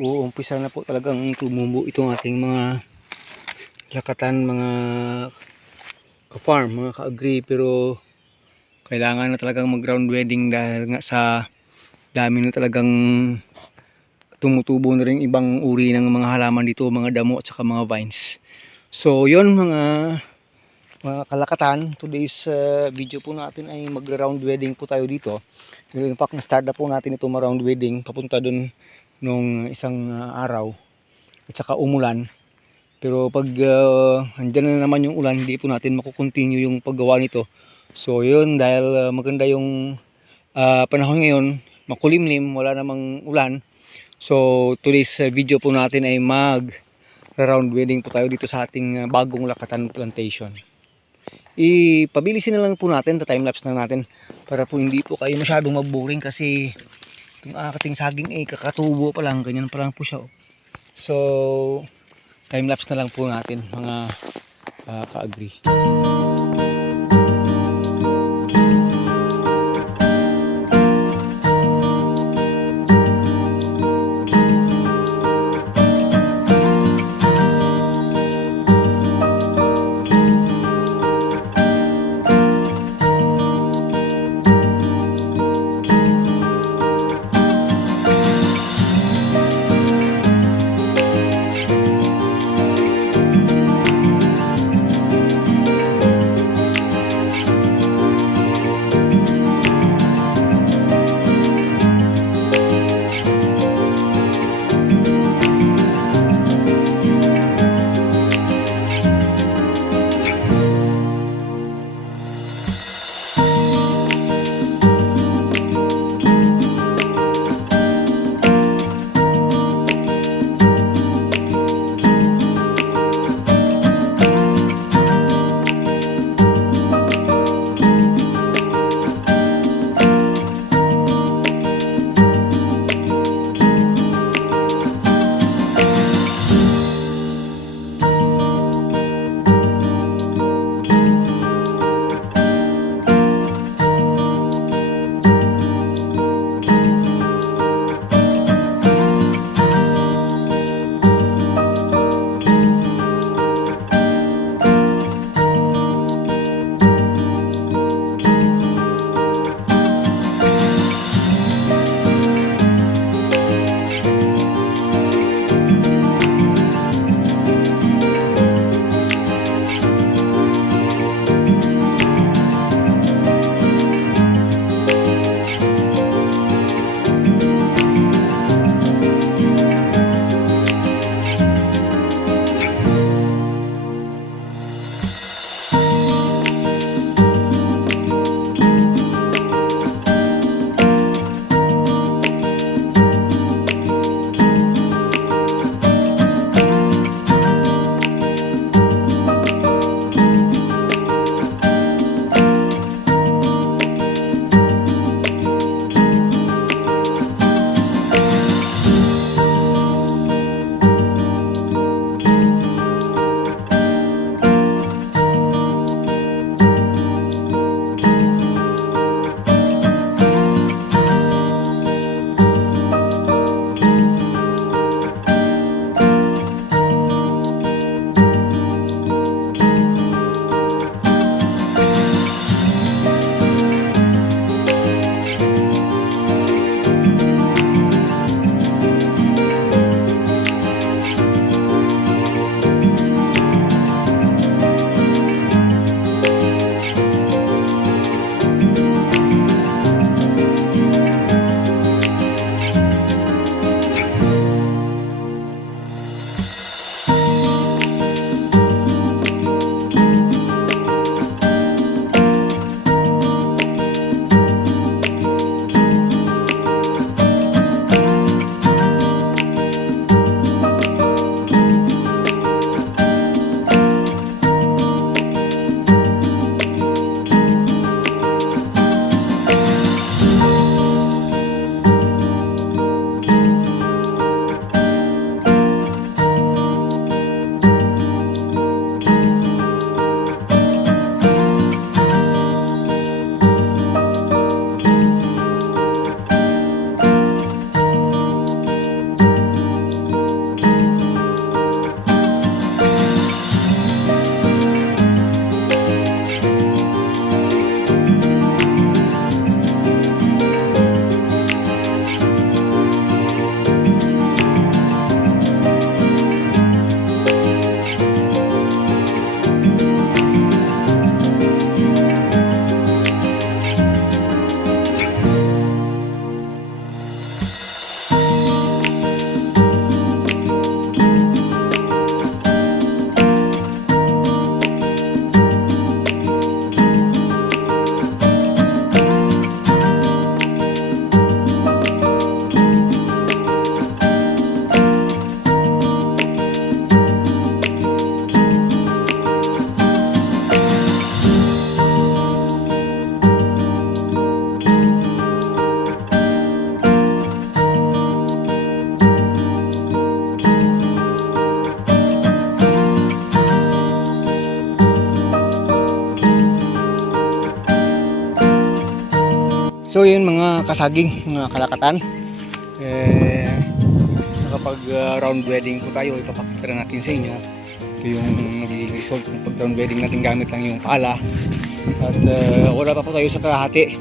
Uumpisa na po talagang tumubo itong ating mga lakatan, mga ka-farm, mga ka-agri, pero kailangan na talagang mag-ground weeding dahil nga sa dami na talagang tumutubo na rin ibang uri ng mga halaman dito, mga damo at saka mga vines. So yun mga kalakatan, today's video po natin ay mag-round weeding po tayo dito. In fact, na-start na po natin ito ma-round weeding papunta dun nung isang araw at saka umulan. Pero pag andyan na naman yung ulan, hindi po natin makukontinue yung paggawa nito. So yun, dahil maganda yung panahon ngayon, makulimlim, wala namang ulan. So today's video po natin ay mag-round weeding po tayo dito sa ating bagong Lakatan Plantation. Ipabilisin na lang po natin, timelapse na natin para po hindi po kayo masyadong maboring kasi itong ating saging ay kakatubo pa lang, ganyan pa lang po siya. So timelapse na lang po natin mga ka-agri. So yun mga kasaging, mga kalakatan, nakapag round wedding po tayo, ipapakita natin sa inyo. Ito yung naging result ng pag round wedding natin gamit lang yung pala. At wala pa po tayo sa kalahati.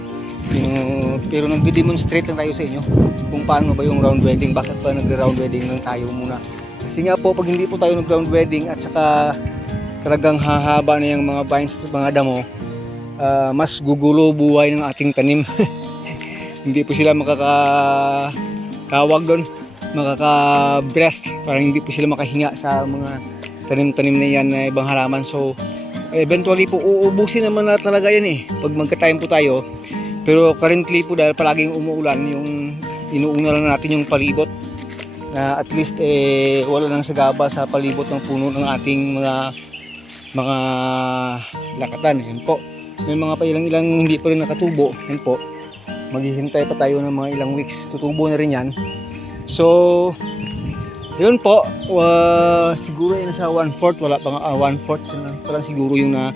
Pero nagde-demonstrate lang tayo sa inyo kung paano ba yung round wedding, bakit pa nagre-round wedding lang tayo muna. Kasi nga po, pag hindi po tayo nag-round wedding at saka talagang hahaba na yung mga vines at mga damo, mas gugulo buhay ng ating tanim. Hindi po sila makakatawag doon, makaka-breast, parang hindi po sila makahinga sa mga tanim-tanim na yan na ibang halaman. So eventually po uubusin naman na talaga yan pag magka-time po tayo. Pero currently po, dahil palaging umuulan, yung inuuna lang natin yung palibot na at least wala nang sagaba sa palibot ng puno ng ating mga lakatan. Yan po, may mga pa ilang hindi pa rin nakatubo. Yan po, maghihintay pa tayo ng mga ilang weeks, tutubo na rin yan. So yun po, siguro nasa 1/4, wala pa nga 1/4 pa lang siguro yung na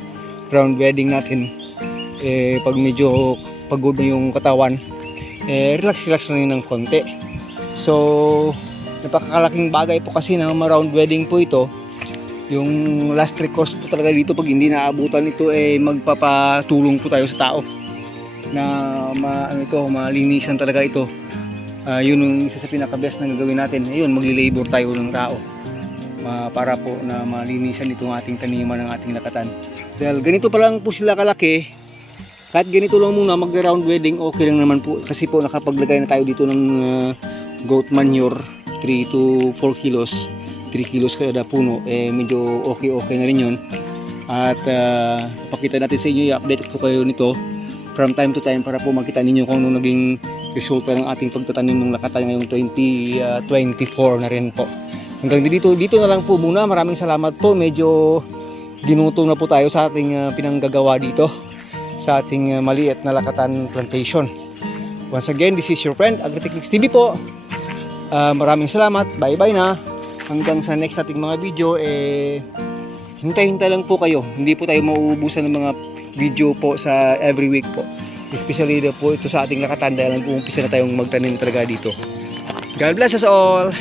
round wedding natin. Pag medyo pagod na yung katawan, relax lang yun ng konti. So napakalaking bagay po kasi na round wedding po ito. Yung last recourse po talaga dito, pag hindi naabutan ito, magpapatulong po tayo sa tao na malinisan talaga ito. Yun yung isa sa pinaka-best na gagawin natin. Ayun, magli-labor tayo ng tao para po na malinisan itong ating taniman ng ating lakatan. Dahil ganito pa lang po sila kalaki, kahit ganito lang muna mag-round wedding, okay lang naman po. Kasi po nakapaglagay na tayo dito ng goat manure, 3 to 4 kilos. 3 kilos kada puno, medyo okay na rin yun. At ipakita natin sa inyo, i-update ko kayo nito from time to time para po makita ninyo kung ano naging resulta ng ating pagtatanim ng lakatan ngayong 2024 na rin po. Hanggang dito na lang po muna. Maraming salamat po. Medyo ginuto na po tayo sa ating pinanggagawa dito sa ating maliit na lakatan plantation. Once again, this is your friend Agritechnics TV po. Maraming salamat. Bye bye na. Hanggang sa next ating mga video, hintay-hintay lang po kayo. Hindi po tayo mauubusan ng mga video po sa every week po. Especially po ito sa ating lakatan dahil nag-uumpisa na tayong magtanim talaga dito. God bless us all!